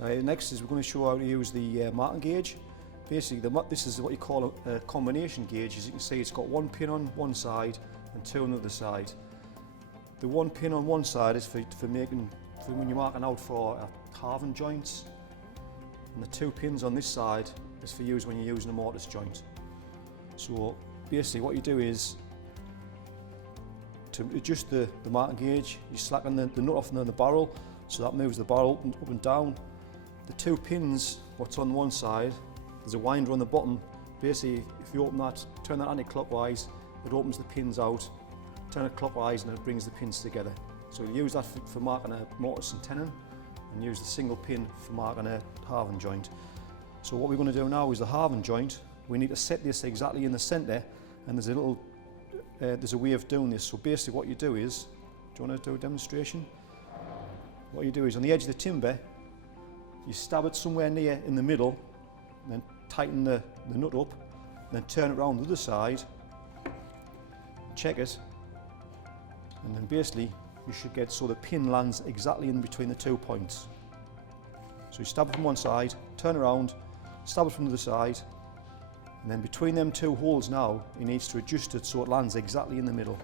Next is we're going to show how to use the marking gauge. Basically, this is what you call a combination gauge. As you can see, it's got one pin on one side and two on the other side. The one pin on one side is for when you're marking out for halving joints, and the two pins on this side is for use when you're using a mortise joint. So basically, what you do is to adjust the marking gauge, you slacken the nut off the barrel, so that moves the barrel up and down. The two pins, what's on one side, there's a winder on the bottom. Basically, if you open that, turn that anti-clockwise, it opens the pins out. Turn it clockwise and it brings the pins together. So you use that for marking a mortise and tenon, and use the single pin for marking a halving joint. So what we're going to do now is the halving joint. We need to set this exactly in the centre, and there's a way of doing this. So basically what you do is, do you want to do a demonstration? What you do is on the edge of the timber, you stab it somewhere near in the middle, and then tighten the nut up, and then turn it around the other side, check it, and then basically you should get so the pin lands exactly in between the 2 points. So you stab it from one side, turn around, stab it from the other side, and then between them two holes now, he needs to adjust it so it lands exactly in the middle.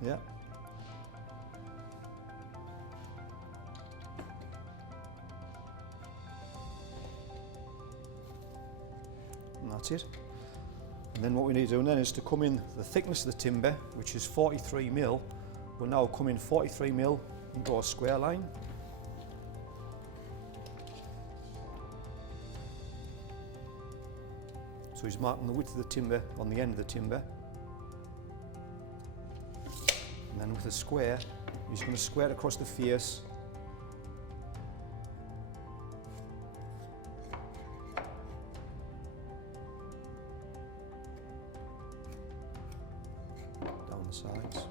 Yeah. And that's it. And then what we need to do then is to come in the thickness of the timber, which is 43mm. We'll now come in 43mm and draw a square line. So he's marking the width of the timber on the end of the timber. And then with a square, he's going to square it across the face. Down the sides.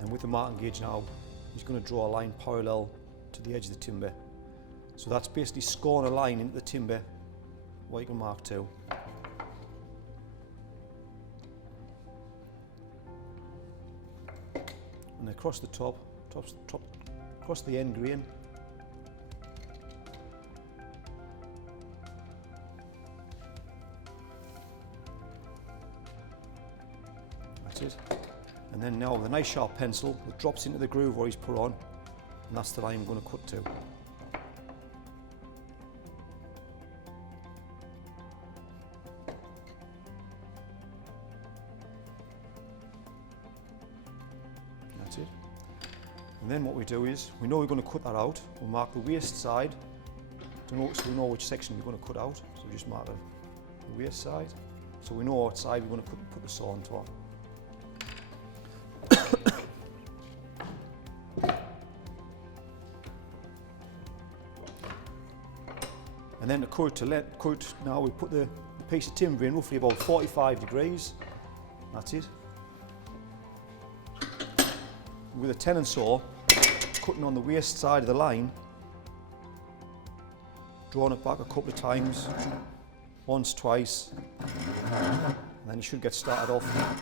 And with the marking gauge now, he's going to draw a line parallel to the edge of the timber. So that's basically scoring a line into the timber, what you can mark to. And across the top, across the end grain. That's it. And then now with a nice sharp pencil, it drops into the groove where he's put on, and that's the line I'm going to cut to. That's it. And then what we do is, we know we're going to cut that out. We'll mark the waist side, so we know which section we're going to cut out. So we just mark the waist side, so we know what side we're going to put the saw on top. And then the cut now we put the piece of timber in roughly about 45 degrees. That's it. With a tenon saw, cutting on the waist side of the line, drawing it back a couple of times, once, twice, and then you should get started off.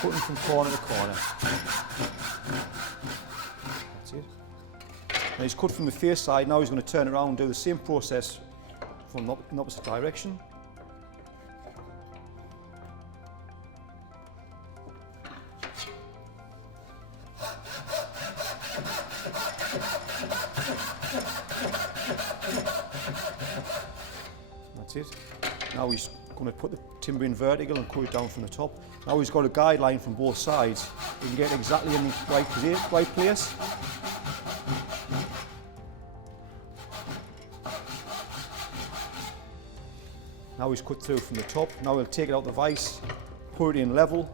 Cutting from corner to corner. That's it. Now he's cut from the face side, now he's going to turn around and do the same process from the opposite direction. That's it. Now he's going to put the timber in vertical and cut it down from the top. Now he's got a guideline from both sides. You can get exactly in the right place. Now he's cut through from the top. Now we'll take it out the vise, put it in level,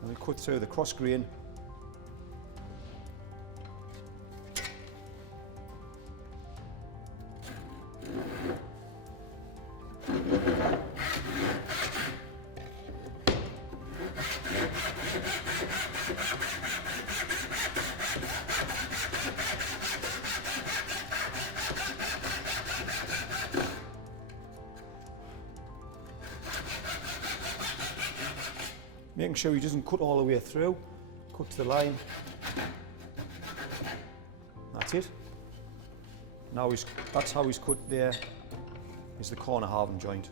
and we'll cut through the cross grain. making sure he doesn't cut all the way through. Cut to the line. That's it. Now that's how he's cut there, is the corner halving joint.